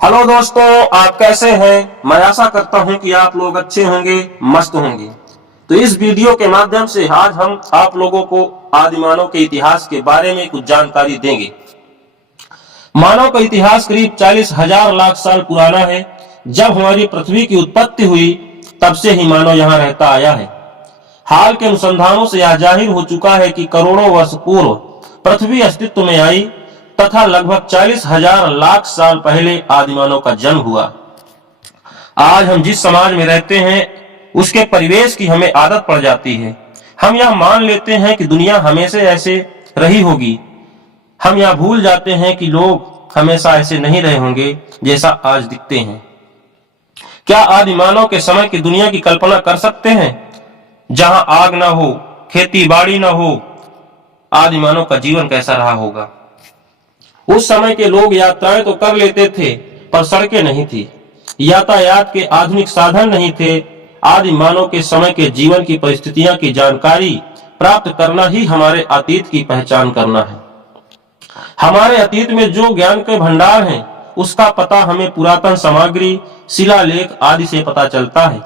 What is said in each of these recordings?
Hello दोस्तों, आप कैसे हैं? मैं आशा करता हूं कि आप लोग अच्छे होंगे, मस्त होंगे। तो इस वीडियो के माध्यम से आज हम आप लोगों को आदि मानव के इतिहास के बारे में कुछ जानकारी देंगे। मानव का इतिहास करीब 40,000 लाख साल पुराना है। जब हमारी पृथ्वी की उत्पत्ति हुई तब से ही मानव यहाँ रहता आया है। हाल के अनुसंधानों से यह जाहिर हो चुका है कि करोड़ों वर्ष पूर्व पृथ्वी अस्तित्व में आई तथा लगभग 40,000 लाख साल पहले आदिमानव का जन्म हुआ। आज हम जिस समाज में रहते हैं उसके परिवेश की हमें आदत पड़ जाती है। हम यह मान लेते हैं कि दुनिया हमेशा ऐसे रही होगी। हम यह भूल जाते हैं कि लोग हमेशा ऐसे नहीं रहे होंगे जैसा आज दिखते हैं। क्या आदि मानव के समय की दुनिया की कल्पना कर सकते हैं, जहां आग ना हो, खेती बाड़ी ना हो? आदि मानव का जीवन कैसा रहा होगा? उस समय के लोग यात्राएं तो कर लेते थे, पर सड़कें नहीं थी, यातायात के आधुनिक साधन नहीं थे। आदि मानव के समय के जीवन की परिस्थितियां की जानकारी प्राप्त करना ही हमारे अतीत की पहचान करना है। हमारे अतीत में जो ज्ञान के भंडार हैं, उसका पता हमें पुरातन सामग्री, शिलालेख आदि से पता चलता है।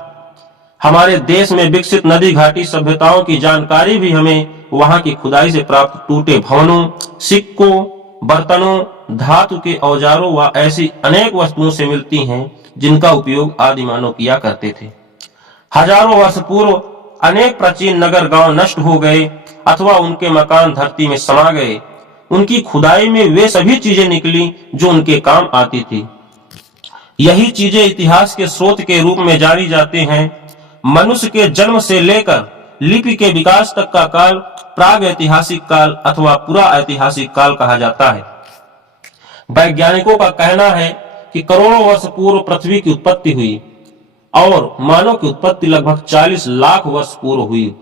हमारे देश में विकसित नदी घाटी सभ्यताओं की जानकारी भी हमें वहां की खुदाई से प्राप्त टूटे भवनों, सिक्कों, बर्तनों, धातु के औजारों व ऐसी अनेक वस्तुओं से मिलती हैं जिनका उपयोग आदि मानव किया करते थे। हजारों वर्ष पूर्व अनेक प्राचीन नगर गांव नष्ट हो गए अथवा उनके मकान धरती में समा गए। उनकी खुदाई में वे सभी चीजें निकली जो उनके काम आती थी। यही चीजें इतिहास के स्रोत के रूप में जानी जाती हैं। मनुष्य के जन्म से लेकर लिपि के विकास तक का काल प्राग ऐतिहासिक काल अथवा पुरा ऐतिहासिक काल कहा जाता है। वैज्ञानिकों का कहना है कि करोड़ों वर्ष पूर्व पृथ्वी की उत्पत्ति हुई और मानव की उत्पत्ति लगभग 40 लाख वर्ष पूर्व हुई।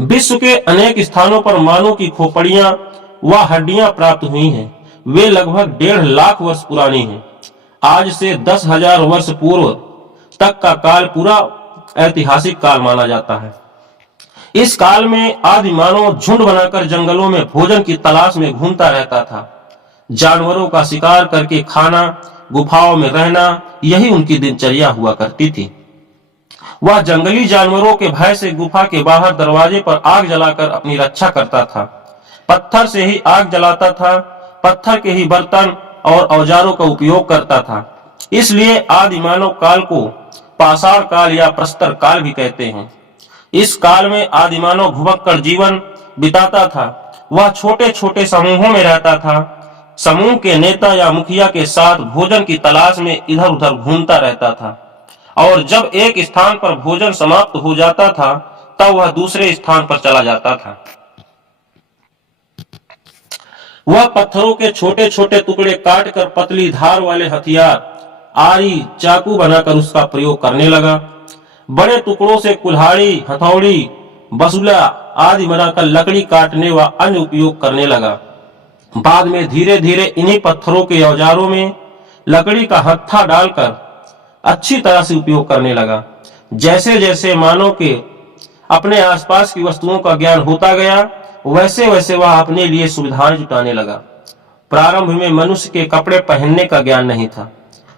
विश्व के अनेक स्थानों पर मानव की खोपड़ियां व हड्डियां प्राप्त हुई हैं। वे लगभग 1.5 लाख वर्ष पुरानी हैं। आज से 10,000 वर्ष पूर्व तक का काल पूरा ऐतिहासिक काल माना जाता है। इस काल में आदि मानव झुंड बनाकर जंगलों में भोजन की तलाश में घूमता रहता था। जानवरों का शिकार करके खाना, गुफाओं में रहना, यही उनकी दिनचर्या हुआ करती थी। वह जंगली जानवरों के भय से गुफा के बाहर दरवाजे पर आग जलाकर अपनी रक्षा करता था। पत्थर से ही आग जलाता था, पत्थर के ही बर्तन और औजारों का उपयोग करता था। इसलिए आदि मानव काल को पाषाण काल या प्रस्तर काल भी कहते हैं। इस काल में आदि मानव भुभक कर जीवन बिताता था। वह छोटे छोटे समूहों में रहता था। समूह के नेता या मुखिया के साथ भोजन की तलाश में इधर उधर घूमता रहता था और जब एक स्थान पर भोजन समाप्त हो जाता था तब वह दूसरे स्थान पर चला जाता था। वह पत्थरों के छोटे छोटे टुकड़े काटकर पतली धार वाले हथियार, आरी, चाकू बनाकर उसका प्रयोग करने लगा। बड़े टुकड़ों से कुल्हाड़ी, हथौड़ी, बसुला आदि बनाकर लकड़ी काटने व अन्य उपयोग करने लगा। बाद में धीरे धीरे इन्हीं पत्थरों के औजारों में लकड़ी का हत्था डालकर अच्छी तरह से उपयोग करने लगा। जैसे जैसे मानव के अपने आसपास की वस्तुओं का ज्ञान होता गया, वैसे वैसे वह अपने लिए सुविधाएं जुटाने लगा। प्रारंभ में मनुष्य के कपड़े पहनने का ज्ञान नहीं था।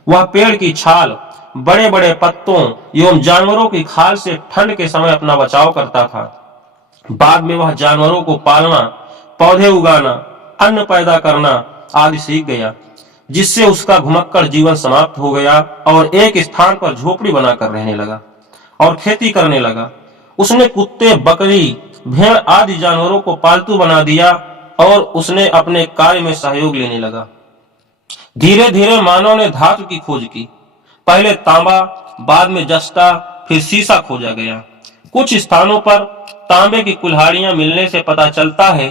वह पेड़ की छाल, बड़े बड़े पत्तों एवं जानवरों की खाल से ठंड के समय अपना बचाव करता था। बाद में वह जानवरों को पालना, पौधे उगाना, अन्न पैदा करना आदि सीख गया, जिससे उसका घुमक्कड़ जीवन समाप्त हो गया और एक स्थान पर झोपड़ी बनाकर रहने लगा और खेती करने लगा। उसने कुत्ते, बकरी, भेड़ आदि जानवरों को पालतू बना दिया और उसने अपने कार्य में सहयोग लेने लगा। धीरे धीरे मानव ने धातु की खोज की। पहले तांबा, बाद में जस्ता, फिर शीशा खोजा गया। कुछ स्थानों पर तांबे की कुल्हाड़ियां मिलने से पता चलता है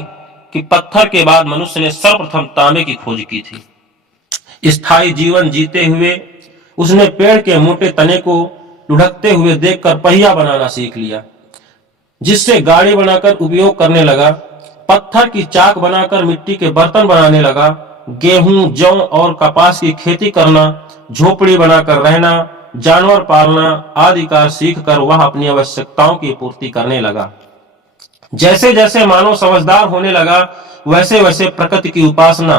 कि पत्थर के बाद मनुष्य ने सर्वप्रथम तांबे की खोज की थी। स्थायी जीवन जीते हुए उसने पेड़ के मोटे तने को लुढ़कते हुए देखकर पहिया बनाना सीख लिया, जिससे गाड़ी बनाकर उपयोग करने लगा। पत्थर की चाक बनाकर मिट्टी के बर्तन बनाने लगा। गेहूं, जौ और कपास की खेती करना, झोपड़ी बनाकर रहना, जानवर पालना आदि कार्य सीखकर वह अपनी आवश्यकताओं की पूर्ति करने लगा। जैसे जैसे मानव समझदार होने लगा, वैसे वैसे प्रकृति की उपासना,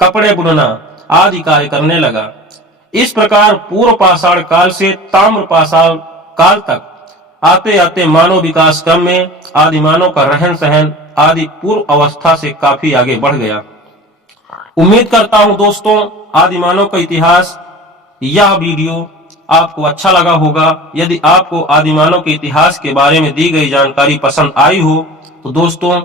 कपड़े बुनना, आदि कार्य करने लगा। इस प्रकार पूर्व पाषाण काल से ताम्र पाषाण काल तक आते आते मानव विकास क्रम में आदि मानव का रहन सहन आदि पूर्व अवस्था से काफी आगे बढ़ गया। उम्मीद करता हूं दोस्तों आदि मानव का इतिहास यह वीडियो आपको अच्छा लगा होगा। यदि आपको आदि मानव के इतिहास के बारे में दी गई जानकारी पसंद आई हो तो दोस्तों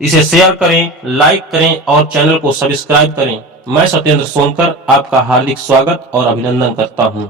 इसे शेयर करें, लाइक करें और चैनल को सब्सक्राइब करें। मैं सत्येंद्र सोनकर आपका हार्दिक स्वागत और अभिनंदन करता हूं।